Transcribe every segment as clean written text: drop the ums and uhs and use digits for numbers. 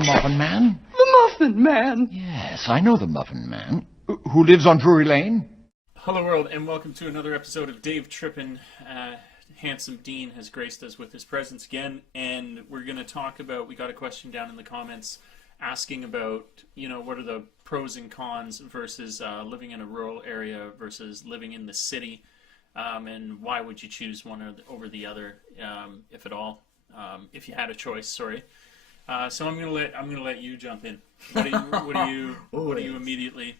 the Muffin Man? The Muffin Man! Yes, I know the Muffin Man. Who lives on Drury Lane? Hello world, and welcome to another episode of Dave Trippin. Handsome Dean has graced us with his presence again, and we're going to talk about, we got a question down in the comments asking about, what are the pros and cons versus living in a rural area versus living in the city, and why would you choose one over the other, if at all, if you had a choice, sorry. So I'm gonna let you jump in. What do you immediately?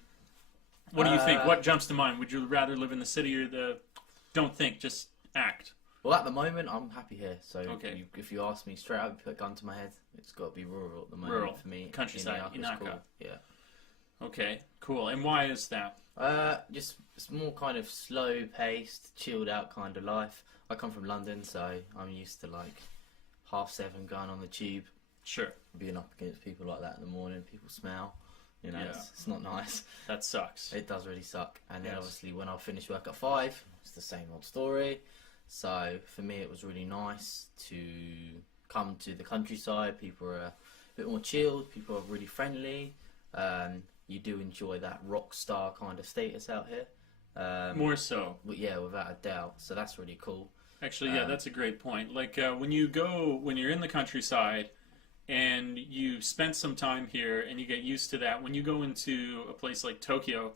What do you think? What jumps to mind? Would you rather live in the city or the? Don't think, just act. Well, at the moment, I'm happy here. So okay. if you ask me straight up, put a gun to my head, it's got to be rural at the moment rural. For me. Countryside, Inaka. Cool. Yeah. Okay, cool. And why is that? Just it's more kind of slow-paced, chilled-out kind of life. I come from London, so I'm used to like 7:30 going on the tube. Sure. Being up against people like that in the morning, people smell. Yeah. It's not nice. That sucks. It does really suck. And then Yes. obviously when I finish work at 5, it's the same old story. So for me it was really nice to come to the countryside. People are a bit more chilled, people are really friendly. You do enjoy that rock star kind of status out here. More so. But yeah, without a doubt. So that's really cool. Actually, yeah, that's a great point. Like when you're in the countryside and you spent some time here and you get used to that, when you go into a place like Tokyo,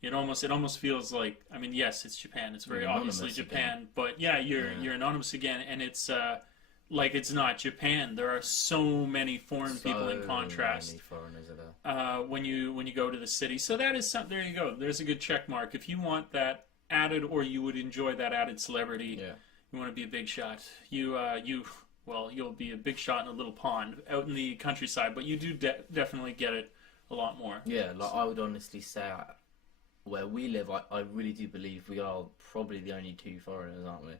it almost feels like, I mean, yes, it's Japan. It's very obviously Japan, again. But yeah, you're anonymous again, and it's like it's not Japan. There are so many foreign people in contrast. Many foreigners are there. When you go to the city, so that is something. There you go. There's a good check mark. If you want that added, or you would enjoy that added celebrity. Yeah. You want to be a big shot. You'll be a big shot in a little pond out in the countryside, but you do definitely get it a lot more. Yeah, like I would honestly say, where we live, I really do believe we are probably the only 2 foreigners, aren't we?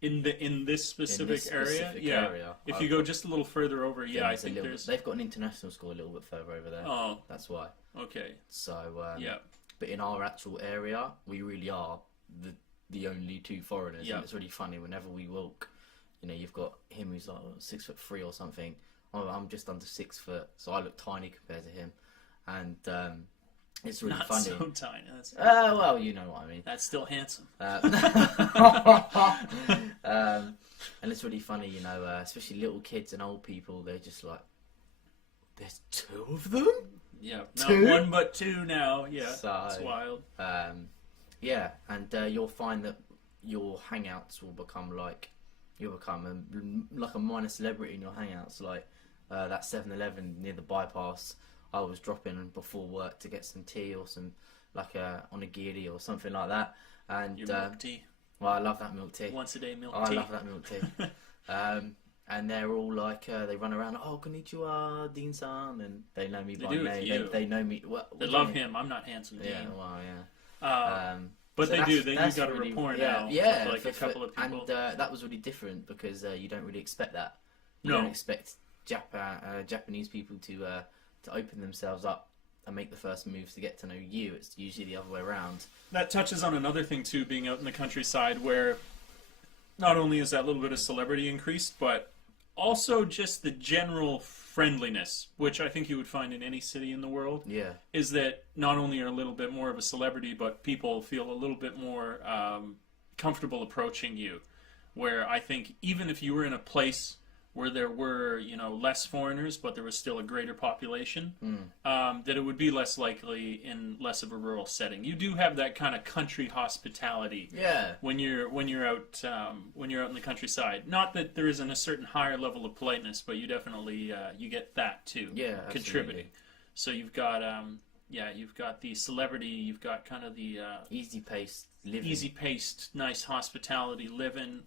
In this specific area? If you go just a little further over, I think there's... They've got an international school a little bit further over there. Oh. That's why. Okay. So, yeah. But in our actual area, we really are the only 2 foreigners. Yeah. And it's really funny whenever we walk, you've got him who's like 6'3" or something. I'm just under 6 foot, so I look tiny compared to him. And it's really funny. Not so tiny. Well, you know what I mean. That's still handsome. And it's really funny, especially little kids and old people. They're just like, there's 2 of them. Yeah, 2? Not 1 but 2 now. Yeah, so, it's wild. Yeah, and you'll find that your hangouts will become like a minor celebrity in your hangouts. Like that 7-Eleven near the bypass. I was dropping before work to get some tea or some onigiri or something like that. And your milk tea. Well, I love that milk tea. Once a day milk I tea. love that milk tea. And they're all like, they run around, konnichiwa, Dean-san, and they know me by name. They know me. They love him. I'm not handsome Dean. Yeah, well, yeah. But so they do. You've got really, a rapport yeah, now. Yeah, with like a couple of people. And that was really different because you don't really expect that. You No. don't expect Japanese people to open themselves up and make the first moves to get to know you. It's usually the other way around. That touches on another thing too, being out in the countryside, where not only is that little bit of celebrity increased, but also just the general friendliness, which I think you would find in any city in the world. Yeah. Is that not only are a little bit more of a celebrity, but people feel a little bit more comfortable approaching you. Where I think even if you were in a place where there were, less foreigners, but there was still a greater population, that it would be less likely in less of a rural setting. You do have that kind of country hospitality. Yeah. When you're out in the countryside. Not that there isn't a certain higher level of politeness, but you definitely you get that too. Yeah, contributing. So you've got you've got the celebrity, you've got kind of the easy-paced living. Easy-paced, nice hospitality living.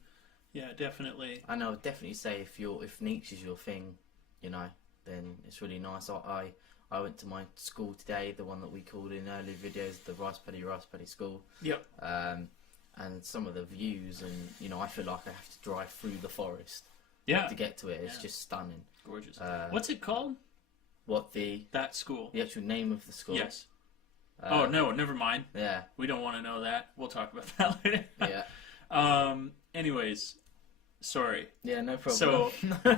Yeah, definitely. And I would definitely say if nature's your thing, then it's really nice. I went to my school today, the one that we called in earlier videos, the Rice Paddy School. Yep. And some of the views, and I feel like I have to drive through the forest. Yeah. To get to it, it's just stunning. Gorgeous. What's it called? That school. The actual name of the school. Yes. Oh no, never mind. Yeah. We don't want to know that. We'll talk about that later. Yeah. Anyways, Sorry. Yeah, no problem. So,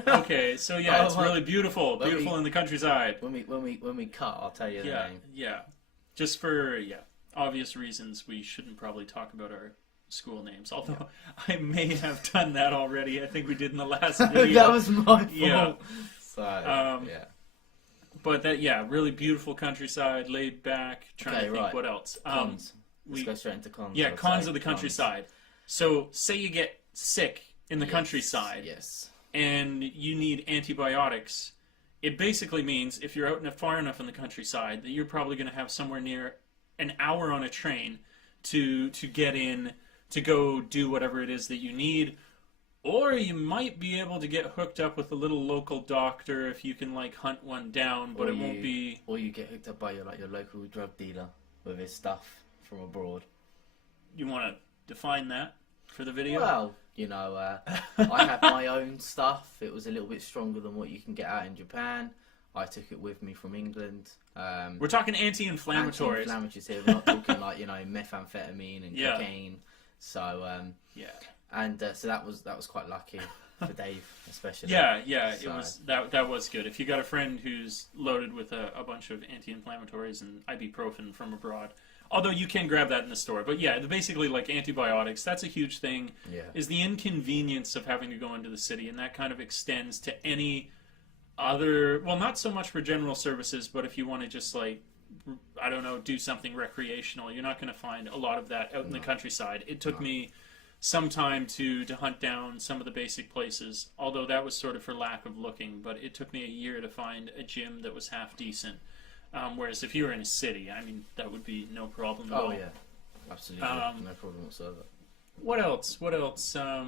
okay, so yeah, it's really beautiful. When Beautiful we- in the countryside. When we cut, I'll tell you the Yeah, name. yeah. Just for, obvious reasons, we shouldn't probably talk about our school names. Although, I may have done that already. I think we did in the last video. That was my fault. Yeah. So, yeah. But really beautiful countryside, laid back. Trying to think right. what else. Cons. Let's go straight into cons. Yeah, I'd cons say. of the countryside. So, say you get sick in the countryside, Yes. and you need antibiotics. It basically means if you're out far enough in the countryside that you're probably going to have somewhere near an hour on a train to get in to go do whatever it is that you need. Or you might be able to get hooked up with a little local doctor if you can hunt one down, but won't be. Or you get hooked up by your local drug dealer with his stuff from abroad. You want to define that for the video? Well, I had my own stuff. It was a little bit stronger than what you can get out in Japan. I took it with me from England. We're talking anti-inflammatories. Anti-inflammatories here. We're not talking methamphetamine and cocaine. So and so that was quite lucky for Dave, especially. Yeah, so. it was that was good. If you got a friend who's loaded with a bunch of anti-inflammatories and ibuprofen from abroad, although you can grab that in the store, but basically antibiotics. That's a huge thing. Yeah. Is the inconvenience of having to go into the city, and that kind of extends to any other. Well, not so much for general services, but if you want to just do something recreational, you're not going to find a lot of that out in the countryside. It took me some time to hunt down some of the basic places, although that was sort of for lack of looking, but it took me a year to find a gym that was half decent. Whereas if you were in a city, that would be no problem at all. Oh yeah, absolutely, no problem whatsoever. What else? Cons.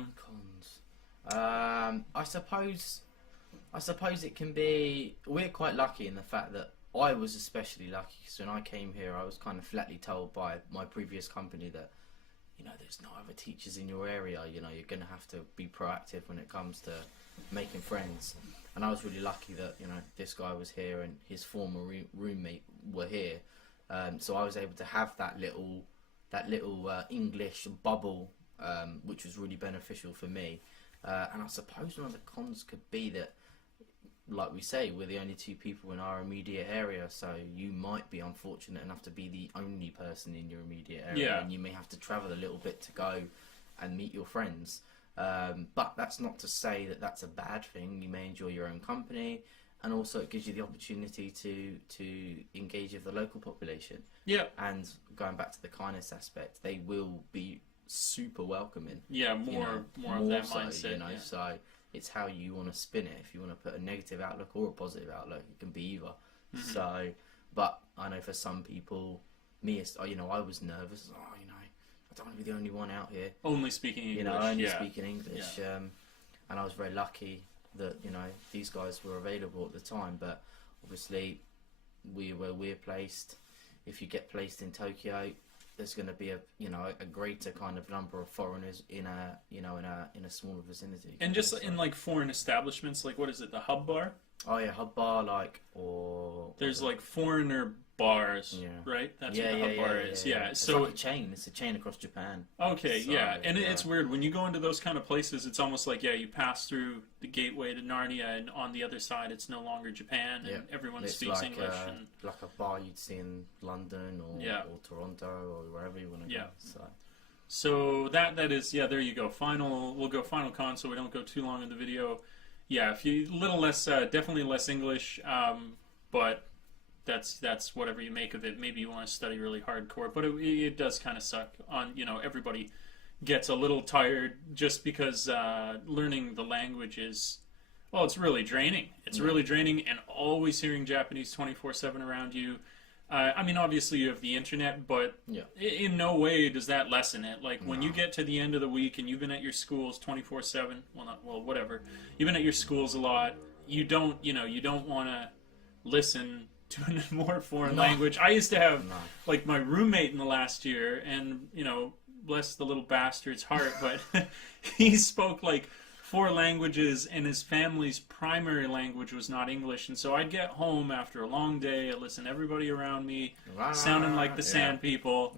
I suppose it can be. We're quite lucky in the fact that I was especially lucky because when I came here, I was kind of flatly told by my previous company that there's no other teachers in your area. You're going to have to be proactive when it comes to making friends. And I was really lucky that this guy was here and his former roommate were here, so I was able to have that little English bubble, which was really beneficial for me. And I suppose one of the cons could be that, like we say, we're the only two people in our immediate area, so you might be unfortunate enough to be the only person in your immediate area, and you may have to travel a little bit to go and meet your friends. But that's not to say that that's a bad thing. You may enjoy your own company, and also it gives you the opportunity to engage with the local population. Yeah. And going back to the kindness aspect, they will be super welcoming. Yeah, more of that mindset. So it's how you want to spin it. If you want to put a negative outlook or a positive outlook, it can be either. Mm-hmm. So, but I know for some people, I was nervous. I don't want to be the only one out here. Only speaking English. Only speaking English. Yeah. And I was very lucky that, these guys were available at the time. But obviously, where we're placed, if you get placed in Tokyo, there's going to be a greater kind of number of foreigners in a smaller vicinity. And just in foreign establishments, what is it, the Hub Bar? Oh yeah, Hub Bar, or there's foreigner bars, right? That's what the Hub Bar is. Yeah. It's So like a chain. It's a chain across Japan. Okay, So, yeah, and it's weird when you go into those kind of places. It's almost like you pass through the gateway to Narnia, and on the other side, it's no longer Japan, and everyone speaks English. And like a bar you'd see in London or Toronto or wherever you want to go. So that is there you go. We'll go final con, so we don't go too long in the video. Yeah, if you little less, definitely less English, but that's whatever you make of it. Maybe you want to study really hardcore, but it does kind of suck. Everybody gets a little tired just because learning the language is, it's really draining. It's really draining, and always hearing Japanese 24/7 around you. Obviously you have the internet, but in no way does that lessen it. When you get to the end of the week and you've been at your schools 24/7, whatever. You've been at your schools a lot. You don't want to listen to a more foreign language. I used to have my roommate in the last year, and bless the little bastard's heart, but he spoke 4 languages, and his family's primary language was not English. And so I'd get home after a long day, I'd listen to everybody around me sounding like the Sand People,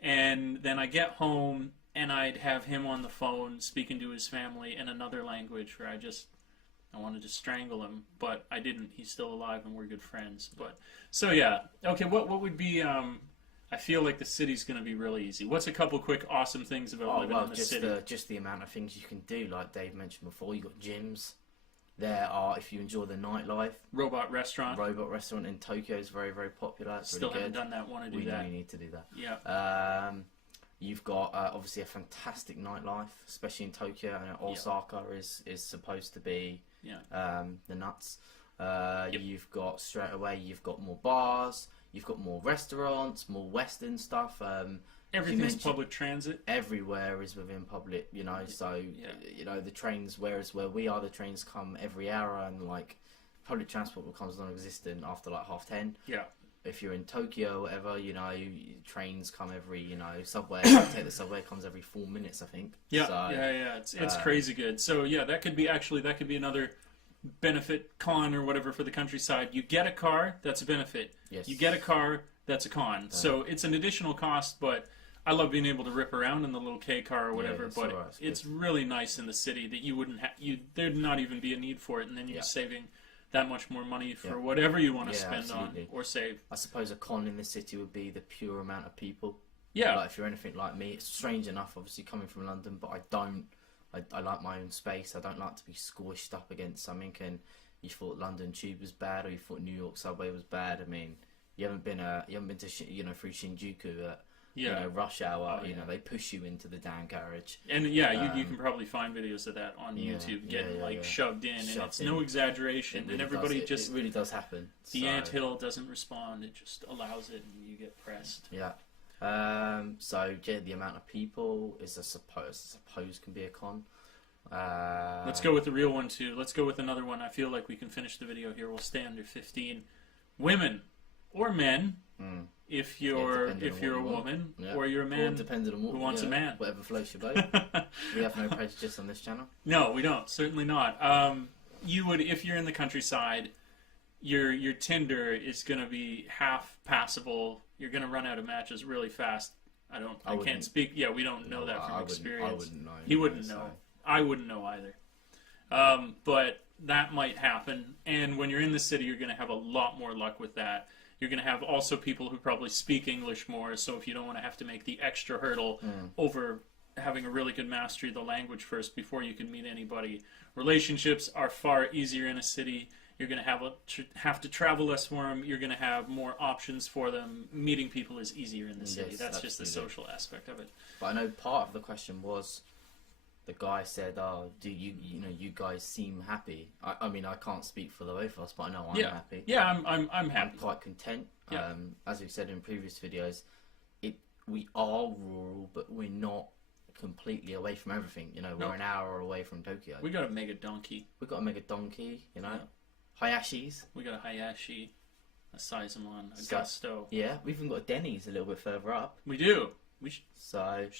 and then I get home and and I'd have him on the phone speaking to his family in another language where I wanted to strangle him, but I didn't. He's still alive and we're good friends. But so yeah, okay. What would be? I feel like the city's going to be really easy. What's a couple quick awesome things about living in the city? Just the amount of things you can do, like Dave mentioned before. You got gyms. There are, if you enjoy the nightlife. Robot restaurant in Tokyo is very, very popular. It's Still really haven't good. done that. Want to do that? We need to do that. Yeah. You've got obviously a fantastic nightlife, especially in Tokyo. And Osaka is supposed to be the nuts. You've got straight away. You've got more bars. You've got more restaurants, more Western stuff. Everything's public transit. Everywhere is within public, so, the trains, whereas where we are, the trains come every hour and, like, public transport becomes non-existent after, like, 10:30. Yeah. If you're in Tokyo or whatever, trains come every, subway, take the subway, comes every 4 minutes, I think. Yeah, so, It's crazy good. So, yeah, that could be another benefit, con, or whatever for the countryside. You get a car, that's a benefit. Yes. You get a car, that's a con. So it's an additional cost, but I love being able to rip around in the little K car or whatever. But it's really nice in the city that you wouldn't there'd not even be a need for it, and then you're saving that much more money for whatever you want to spend on or save. I suppose a con in the city would be the pure amount of people. Yeah. Like if you're anything like me, it's strange enough, obviously coming from London, but I like my own space. I don't like to be squished up against something. And you thought London Tube was bad, or you thought New York Subway was bad. I mean, you haven't been to through Shinjuku at rush hour. They push you into the damn carriage. And you can probably find videos of that on YouTube getting shoved in, and it's no exagration. Really and everybody it really does happen. The anthill doesn't respond; it just allows it, and you get pressed. Yeah. The amount of people is I suppose can be a con. Let's go with the real one too. Let's go with another one. I feel like we can finish the video here. We'll stay under 15. Women or men, if you're a woman or you're a man who wants a man, whatever floats your boat. We have no prejudice on this channel. No, we don't. Certainly not. You would, if you're in the countryside, your Tinder is going to be half passable. You're going to run out of matches really fast. I can't speak. Yeah, we don't know that from experience. I wouldn't know. He wouldn't know. I wouldn't know either. But that might happen. And when you're in the city, you're going to have a lot more luck with that. You're going to have also people who probably speak English more. So if you don't want to have to make the extra hurdle over having a really good mastery of the language first before you can meet anybody, relationships are far easier in a city. You're going to have to travel less for them. You're going to have more options for them. Meeting people is easier in the city. Yes, that's just the social aspect of it. But I know part of the question was, the guy said, "Oh, do you guys seem happy?" I mean, I can't speak for the both of us, but I know I'm happy. Yeah, I'm happy. I'm quite content. Yeah. As we've said in previous videos, we are rural, but we're not completely away from everything. We're an hour away from Tokyo. We got a mega donkey. We got a mega donkey. Hayashis. We got a Hayashi, a Saizamon, a Gusto. Yeah, we've even got a Denny's a little bit further up. We do. We should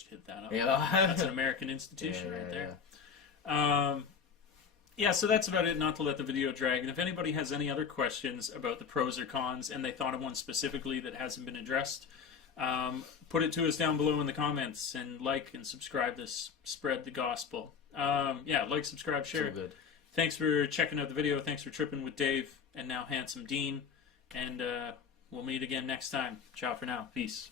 hit that up. Yeah. That's an American institution right there. Yeah, so that's about it, not to let the video drag. And if anybody has any other questions about the pros or cons, and they thought of one specifically that hasn't been addressed, put it to us down below in the comments, and like and subscribe this, spread the gospel. Like, subscribe, share. Good. Thanks for checking out the video. Thanks for tripping with Dave and now Handsome Dean. And we'll meet again next time. Ciao for now. Peace.